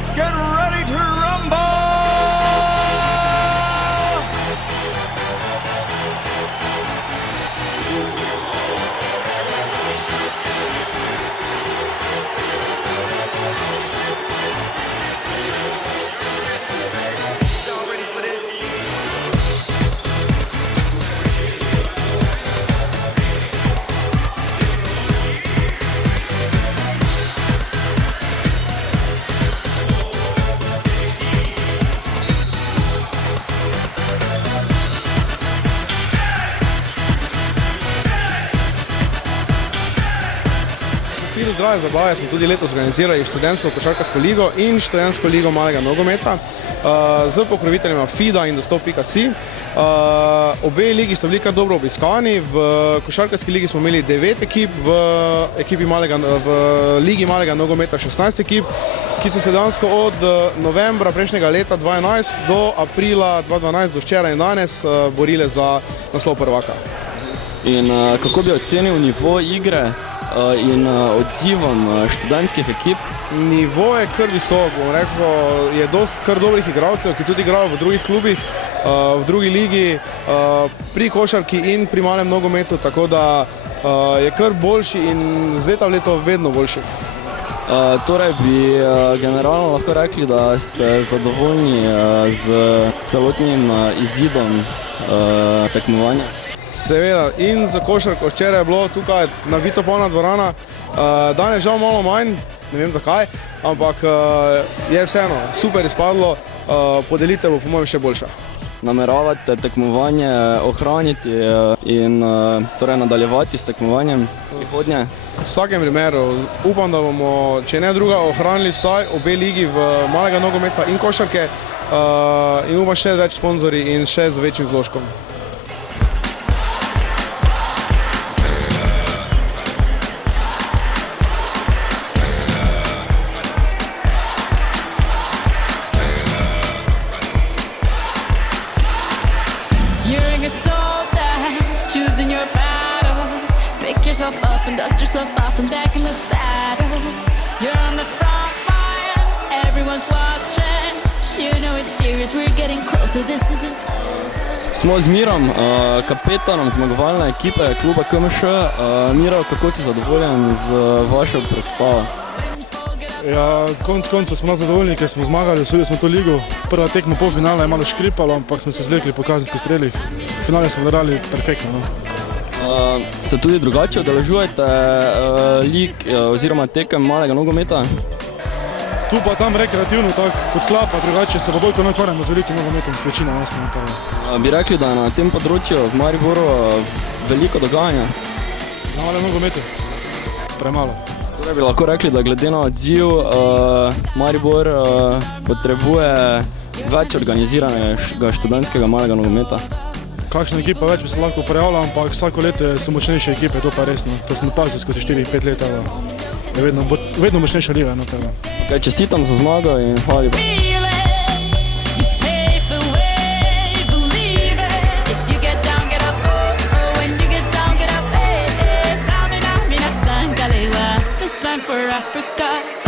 Let's get ready to rumble! V cilju zdrave zabave smo tudi letos organizirali študentsko košarkarsko ligo in študentsko ligo malega nogometa z pokroviteljima FIDA in Dostop.si. Obe ligi sta bili kar dobro obiskani. V košarkarski ligi smo imeli 9 ekip, v ligi malega nogometa 16 ekip, ki so se dejansko od novembra prejšnjega leta 2011 do aprila 2012 do včeraj in danes borile za naslov prvaka. In kako bi ocenil nivo igre in odzivom študentskih ekip? Nivo je kar visok, bom rekel, je kar dobrih igralcev, ki tudi igrajo v drugih klubih, v drugi ligi, pri košarki in pri malem nogometu, tako da je kar boljši in z leta v leto vedno boljši. Torej bi generalno lahko rekli, da ste zadovoljni z celotnim izidom tekmovanja? Seveda, in za košarko včeraj je bilo tukaj nabito polna dvorana, danes žal malo manj, ne vem zakaj, ampak je vseeno super izpadlo, podelitev bo po mojem še boljša. Nameravate tekmovanje ohraniti in torej nadaljevati s tekmovanjem prihodnje? V vsakem primeru upam, da bomo, če ne druga, ohranili vsaj obe ligi v malega nogometa in košarke in upam še več sponzorji in še z večjim vložkom. You're a good soldier, choosing your battle. Pick yourself up and dust yourself off and back in the saddle. You're on the front line, everyone's watching. You know it's serious, we're getting closer, this isn't over. Smo z Mirom, kapetanom zmagovalne ekipe kluba KMŠ. Miro, kako si zadovoljen z vašo predstavo? Ja, konec koncev smo zadovoljni, ker smo zmagali, osvojili smo to ligo. Prva tekma polfinala je malo škripalo, ampak smo se zlekli po kazenskih strelih. V finale smo naredili perfektno. Se tudi drugače udeležujete lig oziroma tekem malega nogometa? Tu pa tam rekreativno, tako kot klapa, drugače se pa bolj kot ukvarjamo z velikim nogometom, s večino nas. Bi rekli, da je na tem področju v Mariboru veliko dogajanja? Na malem nogometu? Premalo. Torej bi lahko rekli, da glede na odziv Maribor potrebuje več organiziranega študentskega malega nogometa. Kakšna ekipa več bi se lahko pojavila, ampak vsako leto so močnejše ekipe, to pa resno. To sem opazil skozi 4-5 let, je vedno močnejša liga. Čestitam za zmago in hvala lepa. For Africa.